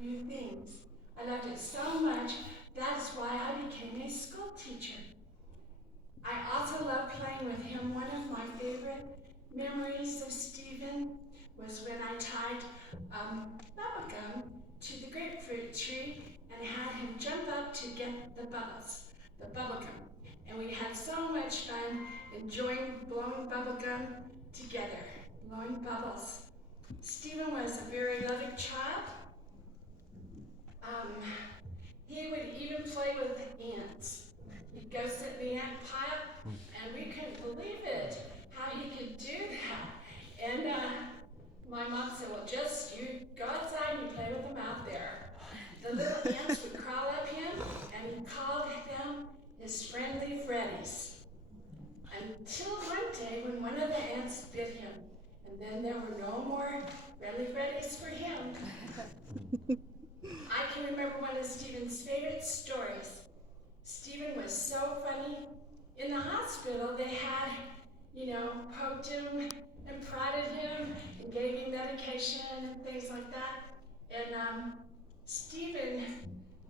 new things. I loved it so much. That is why I became a school teacher. I also love playing with him. One of my favorite memories of Stephen was when I tied bubble gum to the grapefruit tree and had him jump up to get the bubble gum. And we had so much fun enjoying blowing bubble gum together, blowing bubbles. Stephen was a very loving child. Um, he would even play with ants. He'd go sit in the ant pile, and we couldn't believe it, how he could do that. And my mom said, well, just you go outside and you play with them out there. The little ants would crawl up him, and he called them his friendly Freddies. Until one day when one of the ants bit him, and then there were no more friendly Freddies for him. I can remember one of Stephen's favorite stories. Stephen was so funny. In the hospital, they had, poked him and prodded him and gave him medication and things like that. And Stephen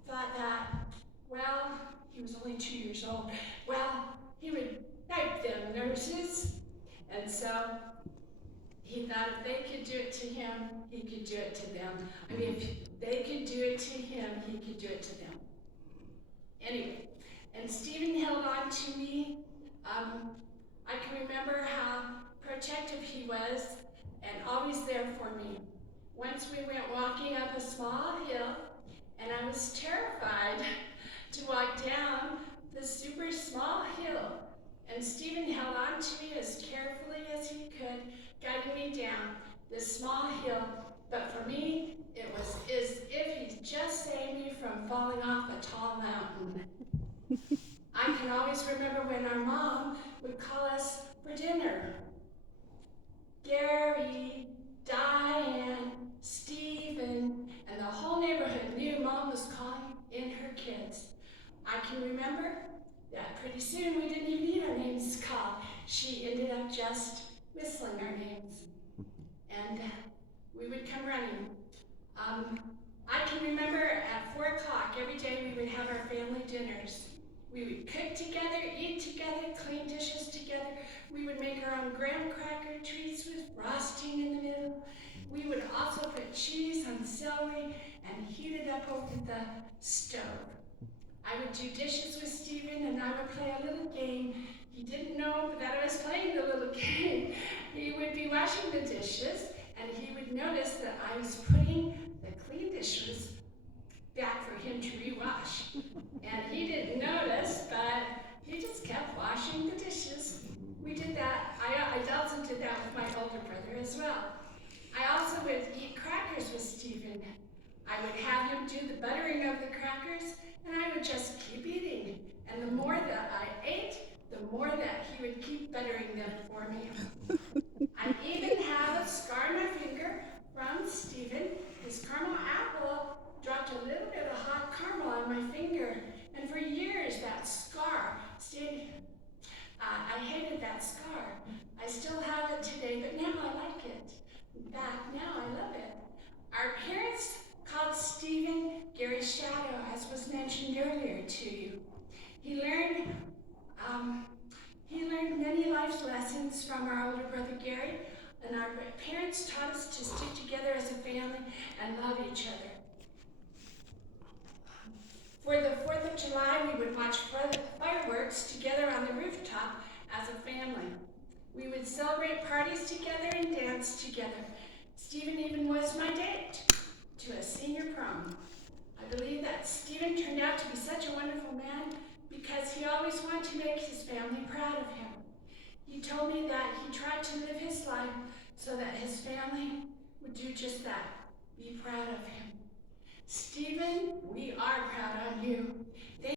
thought that, well, he was only 2 years old, well, he would bite them nurses. And so he thought if they could do it to him, he could do it to them. I mean, if they could do it to him, he could do it to them. Anyway, and Stephen held on to me. I can remember how protective he was and always there for me. Once we went walking up a small hill, and I was terrified to walk down the super small hill. And Stephen held on to me as carefully as he could, guiding me down this small hill. But for me, it was as if he just saved me from falling off a tall mountain. I can always remember when our mom would call us for dinner. Gary, Diane, Stephen, and the whole neighborhood knew Mom was calling in her kids. I can remember that pretty soon we didn't even need our names called. She ended up just whistling our names. And we would come running. I can remember at 4 o'clock every day we would have our family dinners. We would cook together, eat together, clean dishes together. We would make our own graham cracker treats with frosting in the middle. We would also put cheese on celery and heat it up over the stove. I would do dishes with Stephen and I would play a little game. He didn't know that I was playing the little game. He would be washing the dishes and he would notice that I was putting the clean dishes back for him to rewash. And he didn't notice, but he just kept washing the dishes. We did that. I also did that with my older brother as well. I also would eat crackers with Stephen. I would have him do the buttering of the crackers, and I would just keep eating. And the more that I ate, the more that he would keep buttering them for me. I even have a scar on my finger from Stephen. His caramel apple dropped a little bit of hot caramel on my finger, and for years that scar stayed. I hated that scar. I still have it today, but now I like it. In fact, now I love it. Our parents called Stephen Gary's shadow, as was mentioned earlier to you. He learned many life lessons from our older brother Gary, and our parents taught us to stick together as a family and love each other. For the 4th of July, we would watch fireworks together on the rooftop as a family. We would celebrate parties together and dance together. Stephen even was my date to a senior prom. I believe that Stephen turned out to be such a wonderful man because he always wanted to make his family proud of him. He told me that he tried to live his life so that his family would do just that, be proud of him. Stephen, we are proud of you.